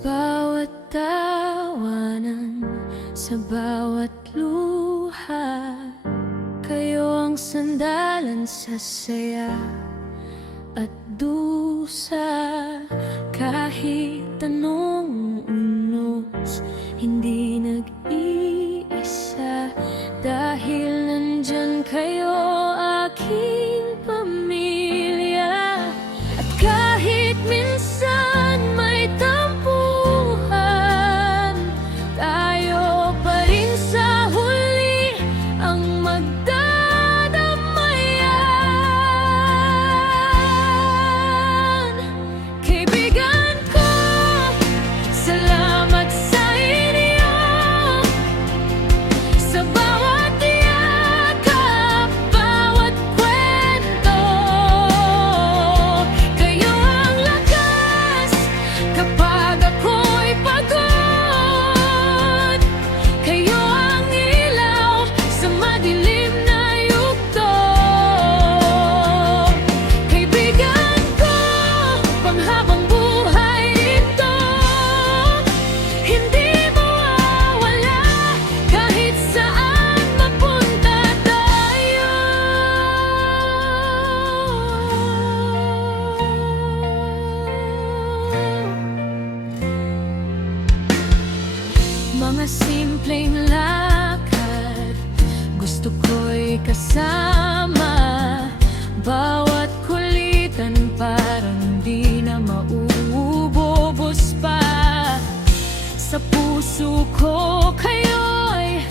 bawat tawanan, sa bawat luha, kayo ang sandalan sa saya at dusa. Kahit anong unos, hindi nag-iisa, dahil nandyan kayo, aking pamilya. At kahit minsan may tampuhan, tayo pa rin sa huli ang magdadamayan. Kaibigan ko, salamat sa inyo, sa bawat yakap, bawat kwento. Kayo ang lakas kapag ako'y pagod. Kayo ang ilaw sa madilim na yugto. Kaibigan ko, panghabang buhay ito, hindi mawawala kahit saan mapunta tayo. Mga simpleng lakad, gusto ko'y kasama. Bawat kulitan parang di na mauubos pa. Sa puso ko kayo'y